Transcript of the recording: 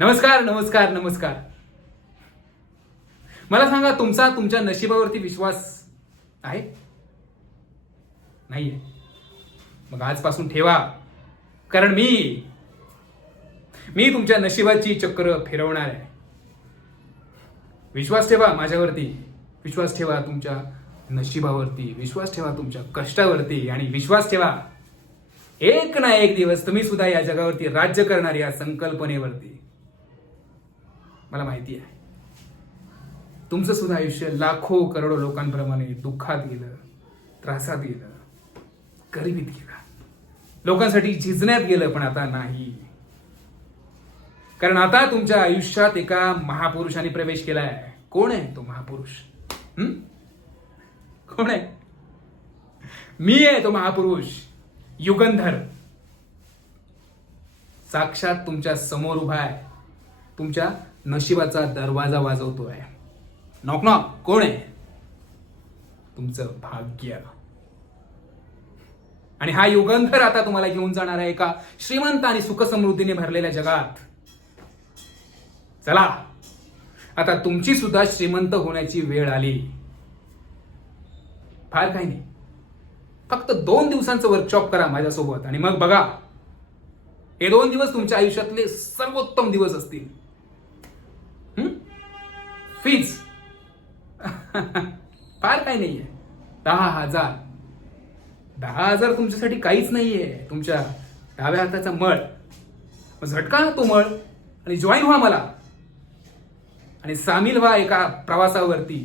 नमस्कार नमस्कार नमस्कार. मला सांगा, तुमच्या नशिबावरती विश्वास आहे? नाहीये? मग आजपासून ठेवा, कारण मी तुमच्या नशिबाची चक्र फिरवणार आहे. विश्वास ठेवा माझ्यावरती, विश्वास ठेवा तुमच्या नशिबावरती, विश्वास ठेवा तुमच्या कष्टावरती, आणि विश्वास ठेवा एक ना एक दिवस तुम्ही सुद्धा या जगावरती राज्य करणार या संकल्पनेवरती. मला माहिती आहे, तुमचं सुद्धा आयुष्य लाखो करोडो लोकांप्रमाणे दुःखात गेलं, त्रासात गेलं, गरिबीत गेलं, लोकांसाठी झिजण्यात गेलं. पण आता नाही, कारण आता तुमच्या आयुष्यात एका महापुरुषाने प्रवेश केलाय. कोण आहे तो महापुरुष? कोण आहे? मी आहे तो महापुरुष, युगंधर. साक्षात तुमच्या समोर उभा आहे, तुमच्या नशिबाचा दरवाजा वाजवतोय. Knock knock. कोण आहे? तुमचं भाग्य. आणि हा युगंधर आता तुम्हाला घेऊन जाणार आहे एका श्रीमंत आणि सुखसमृद्धीने भरलेल्या जगात. चला, आता तुमची सुद्धा श्रीमंत होण्याची वेळ आली. फार काही नाही, फक्त 2 दिवसांचं वर्कशॉप करा माझ्यासोबत, आणि मग बघा, हे 2 दिवस तुमच्या आयुष्यातले सर्वोत्तम दिवस असतील. फीज फार काही नाहीये. 10,000. 10,000 तुमच्यासाठी काहीच नाहीये. तुमच्या डाव्या हाताचा मळ. झटका तो मळ आणि जॉईन व्हा मला, आणि सामील व्हा एका प्रवासावरती.